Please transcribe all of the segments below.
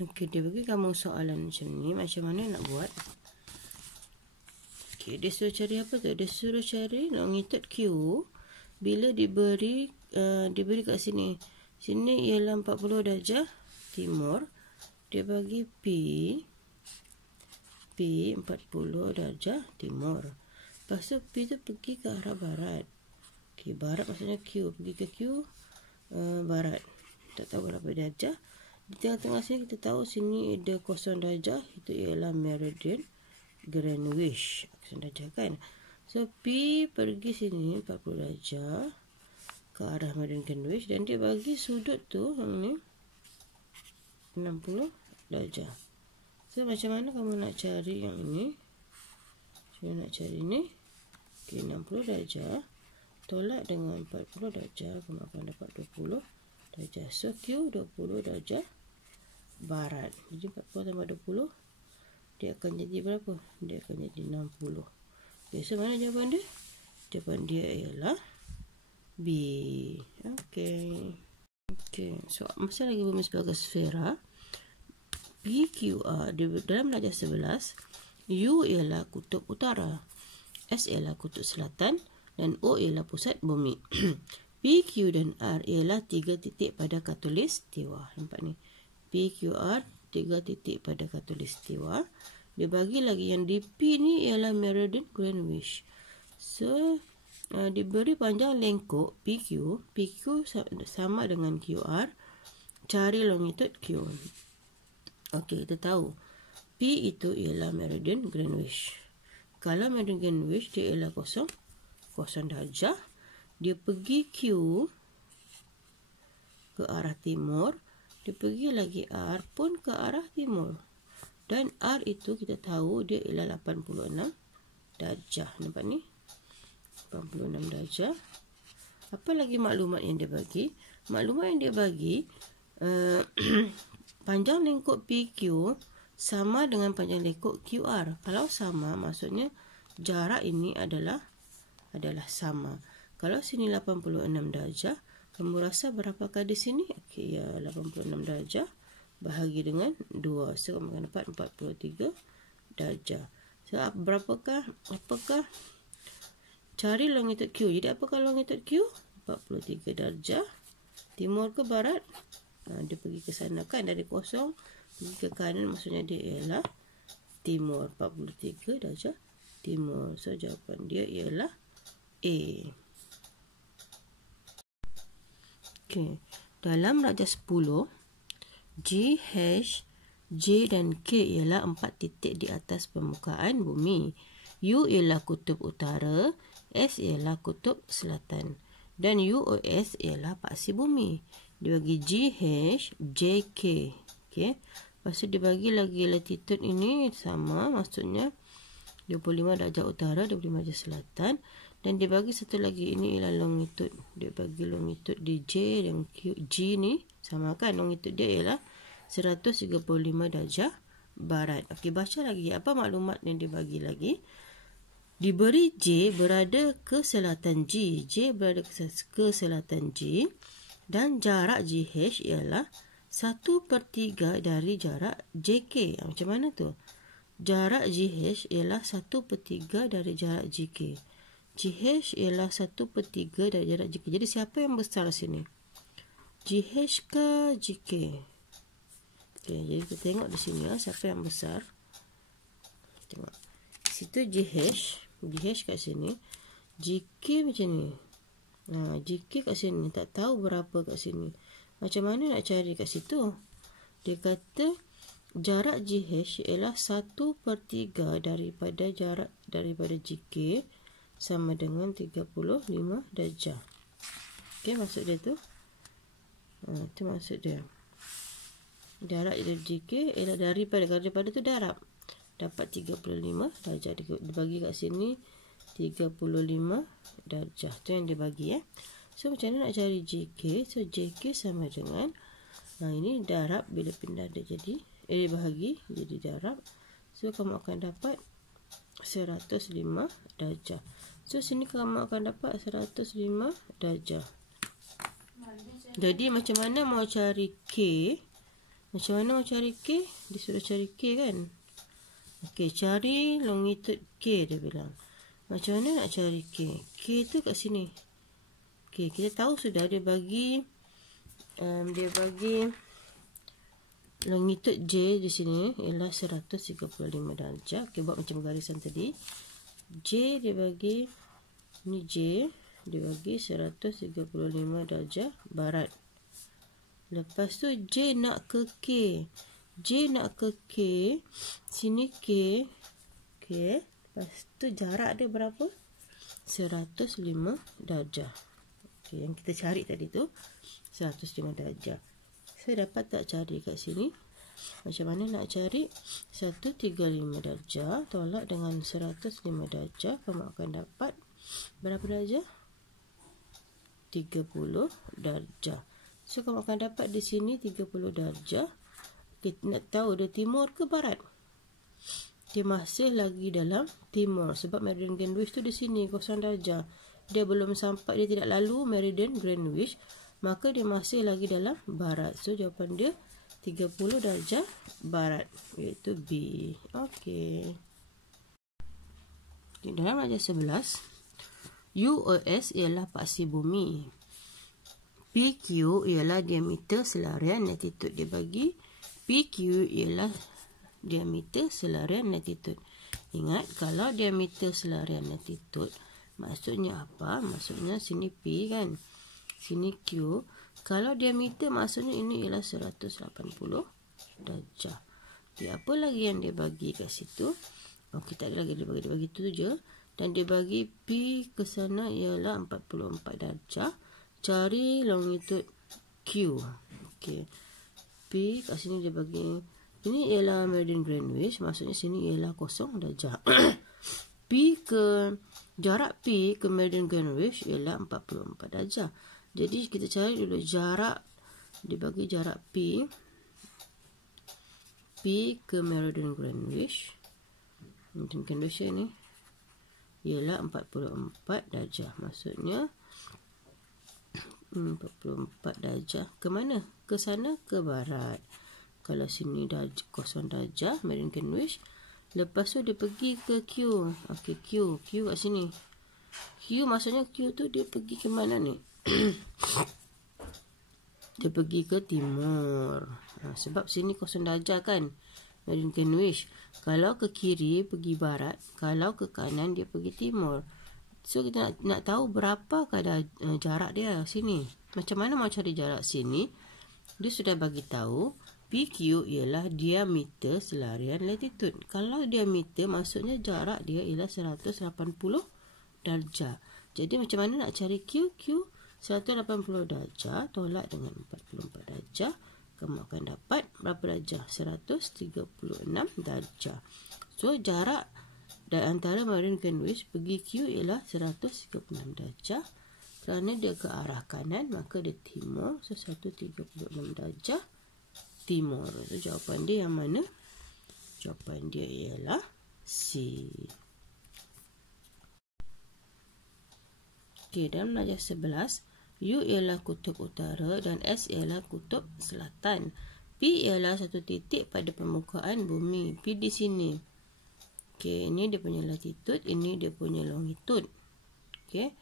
Okey, dia bagi kamu soalan macam ni. Macam mana nak buat? Okey, dia suruh cari apa tu? Dia suruh cari longitude Q bila diberi kat sini. Sini ialah 40 darjah timur. Dia bagi P 40 darjah timur. Lepas tu P tu pergi ke arah barat. Okey, barat maksudnya Q. Pergi ke Q, barat. Tak tahu berapa darjah. Di tengah-tengah sini kita tahu sini ada 0 darjah. Itu ialah meridian Greenwich. 0 darjah kan. So P pergi sini 40 darjah ke arah meridian Greenwich. Dan dia bagi sudut tu yang ni 60 darjah. So macam mana kamu nak cari yang ini? Macam mana nak cari ni? Okay, 60 darjah tolak dengan 40 darjah, kamu akan dapat 20 darjah. So Q 20 darjah barat. Jadi 40 tambah 20, dia akan jadi berapa? Dia akan jadi 60. Okay, so mana jawapan dia? Jawapan dia ialah B. Okay. So masih lagi bumi sebagai sfera. PQR dalam darjah 11, U ialah kutub utara, S ialah kutub selatan dan O ialah pusat bumi. PQ dan R ialah 3 titik pada khatulistiwa. Nampak ni? PQR 3 titik pada khatulistiwa. Dia bagi lagi yang di P ni ialah meridian Greenwich. So diberi panjang lengkuk PQ sama dengan QR. Cari longitude Q. Okey, kita tahu P itu ialah meridian Greenwich. Kalau meridian Greenwich dia ialah 0 darjah. Dia pergi Q ke arah timur. Dia pergi lagi R pun ke arah timur. Dan R itu kita tahu dia ialah 86 darjah. Nampak ni? 86 darjah. Apa lagi maklumat yang dia bagi? Maklumat yang dia bagi panjang lengkuk PQ sama dengan panjang lengkuk QR. Kalau sama, maksudnya jarak ini adalah sama. Kalau sini 86 darjah, kamu rasa berapakah di sini? Okey, ya 86 darjah bahagi dengan 2. So, kamu akan dapat 43 darjah. So, apakah cari longitude Q? Jadi, apakah longitude Q? 43 darjah. Timur ke barat? Dia pergi ke sana kan, dari 0 pergi ke kanan, maksudnya dia ialah timur. 43 darjah timur. So jawapan dia ialah A. Okey, dalam darjah 10, G, H, J dan K ialah 4 titik di atas permukaan bumi. U ialah kutub utara, S ialah kutub selatan dan UOS ialah paksi bumi. Dia bagi GH, JK. Okey. Lepas tu dia bagi lagi latitude ini sama, maksudnya 25 darjah utara, 25 darjah selatan. Dan dia bagi satu lagi, ini ialah longitude. Dia bagi longitude di J dan G ni sama kan. Longitude dia ialah 135 darjah barat. Okey, baca lagi. Apa maklumat yang dia bagi lagi? Diberi J berada ke selatan G. J berada ke selatan G. Dan jarak GH ialah 1/3 dari jarak JK. Macam mana tu? Jarak GH ialah 1/3 dari jarak JK. GH ialah 1/3 dari jarak JK. Jadi siapa yang besar sini? GH ke JK? Okay, jadi kita tengok di sini lah, siapa yang besar. Tengok. Di situ GH kat sini. JK macam ni. JK kat sini, tak tahu berapa kat sini. Macam mana nak cari kat situ? Dia kata jarak GH ialah 1/3 daripada jarak daripada JK sama dengan 35 darjah. Okey, maksud dia tu. Itu maksud dia. Jarak dari JK ialah daripada tu darab. Dapat 35 darjah. Dia bagi kat sini 35 darjah. Tu yang dia bagi ya. So macam mana nak cari JK? So JK sama dengan ini darab, bila pindah dia jadi bahagi jadi darab. So kamu akan dapat 105 darjah. So sini kamu akan dapat 105 darjah. Jadi macam mana mau cari K? Macam mana mau cari K? Dia sudah cari K kan? Okey, cari longitude K dia bilang. Macam mana nak cari K? K tu kat sini. Okey, kita tahu sudah dia bagi longitude J di sini ialah 135 darjah. Okey, buat macam garisan tadi. J dia bagi, ni J, dia bagi 135 darjah barat. Lepas tu J nak ke K. J nak ke K, sini K. Okey, lepas tu jarak dia berapa? 105 darjah. Okey, yang kita cari tadi tu 105 darjah. Saya dapat tak cari kat sini? Macam mana nak cari 135 darjah tolak dengan 105 darjah, kamu akan dapat berapa darjah? 30 darjah. So kamu akan dapat di sini 30 darjah. Kita nak tahu dia timur ke barat? Dia masih lagi dalam timur sebab meridian Greenwich tu di sini 0 darjah. Dia belum sampai, dia tidak lalu meridian Greenwich, maka dia masih lagi dalam barat. So jawapan dia 30 darjah barat, iaitu B. Okey. Dalam rajah 11, UOS ialah paksi bumi. PQ ialah diameter selarian latitude. Dia bagi PQ ialah diameter selarian latitude. Ingat, kalau diameter selarian latitude, maksudnya apa? Maksudnya sini P kan, sini Q. Kalau diameter maksudnya ini ialah 180 darjah. Okey, apa lagi yang dia bagi kat situ? Okey, tak ada lagi, dia bagi tu je. Dan dia bagi P ke sana ialah 44 darjah. Cari longitude Q. Okey. P kat sini dia bagi, ini ialah meridian Greenwich, maksudnya sini ialah 0 darjah. Jarak P ke meridian Greenwich ialah 44 darjah. Jadi kita cari dulu jarak, dia bagi jarak P ke meridian Greenwich. Meridian Greenwich ni ialah 44 darjah. Maksudnya 44 darjah ke mana? Ke sana, ke barat. Kalau sini dah 0 darjah meridian Greenwich. Lepas tu dia pergi ke Q. Okey, Q kat sini. Q maksudnya Q tu dia pergi ke mana ni? Dia pergi ke timur. Sebab sini 0 darjah kan, meridian Greenwich. Kalau ke kiri pergi barat, kalau ke kanan dia pergi timur. So kita nak tahu berapa kadar jarak dia sini. Macam mana mau cari jarak sini? Dia sudah bagi tahu PQ ialah diameter selarian latitude. Kalau diameter maksudnya jarak dia ialah 180 darjah. Jadi macam mana nak cari Q? Q 180 darjah tolak dengan 44 darjah, kamu akan dapat berapa darjah? 136 darjah. So jarak dari antara meridian Greenwich pergi Q ialah 136 darjah. Kerana dia ke arah kanan, maka dia timur. So 136 darjah timur. So jawapan dia yang mana? Jawapan dia ialah C. Okey, dalam rajah 11, U ialah kutub utara dan S ialah kutub selatan. P ialah satu titik pada permukaan bumi. P di sini. Okey, ini dia punya latitude, ini dia punya longitude. Okey.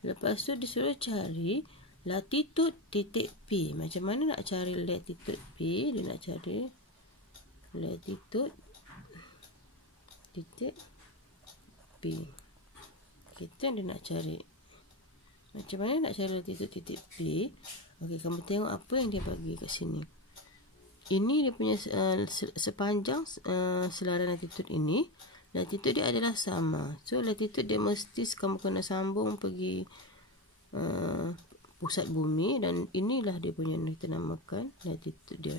Lepas tu disuruh cari latitude titik P. Macam mana nak cari latitude P? Dia nak cari latitude titik P. Kita dia nak cari. Macam mana nak cari latitude titik P? Okey, kamu tengok apa yang dia bagi kat sini. Ini dia punya sepanjang selarian latitude ini. Latitude dia adalah sama. So latitude dia mesti kamu kena sambung pergi pusat bumi, dan inilah dia punya, kita namakan latitude dia.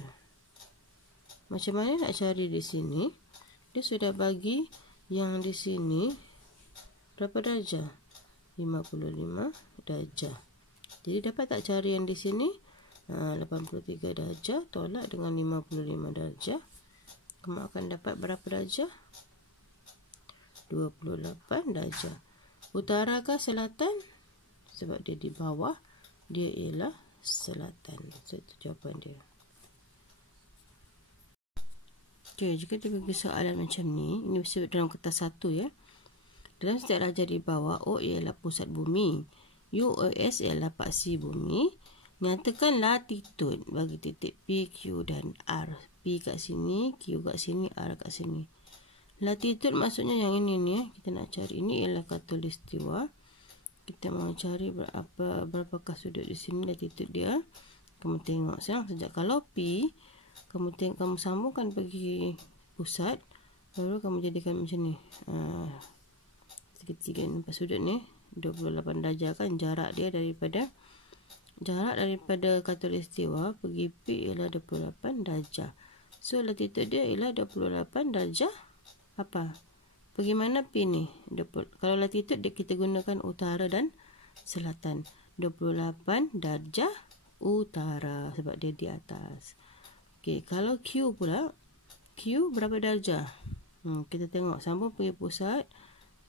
Macam mana nak cari di sini? Dia sudah bagi yang di sini berapa darjah? 55 darjah. Jadi dapat tak cari yang di sini? 83 darjah tolak dengan 55 darjah. Kamu akan dapat berapa darjah? 28 darjah. Utara ke selatan? Sebab dia di bawah, dia ialah selatan. So itu jawapan dia. Okey, jika dia bagi soalan macam ni, ini mesti dalam kertas satu ya. Dalam setiap darjah di bawah, O ialah pusat bumi, UOS ialah paksi bumi. Nyatakan latitud bagi titik P, Q dan R. P kat sini, Q kat sini, R kat sini. Latitud maksudnya yang ini ni ya. Kita nak cari, ini ialah khatulistiwa. Kita mau cari berapakah sudut di sini, latitud dia. Kamu tengok sekarang sejak kalau P, kamu sambungkan pergi pusat, baru kamu jadikan macam ni. Segitiga nampak sudut ni 28 darjah kan, jarak daripada khatulistiwa pergi P ialah 28 darjah. So latitude dia ialah 28 darjah apa? Pergi mana P ni? Kalau latitude dia kita gunakan utara dan selatan. 28 darjah utara sebab dia di atas. Okey, kalau Q pula, Q berapa darjah? Kita tengok sambung pergi pusat.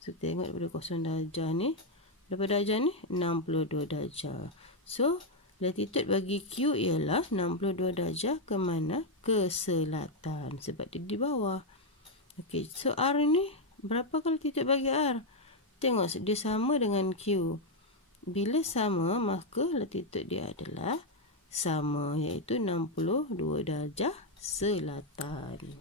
So, tengok daripada 0 darjah ni. Berapa darjah ni? 62 darjah. So, latitude bagi Q ialah 62 darjah ke mana? Ke selatan. Sebab dia di bawah. Okey, so R ni, berapa kalau latitude bagi R? Tengok, dia sama dengan Q. Bila sama, maka latitude dia adalah sama, iaitu 62 darjah selatan.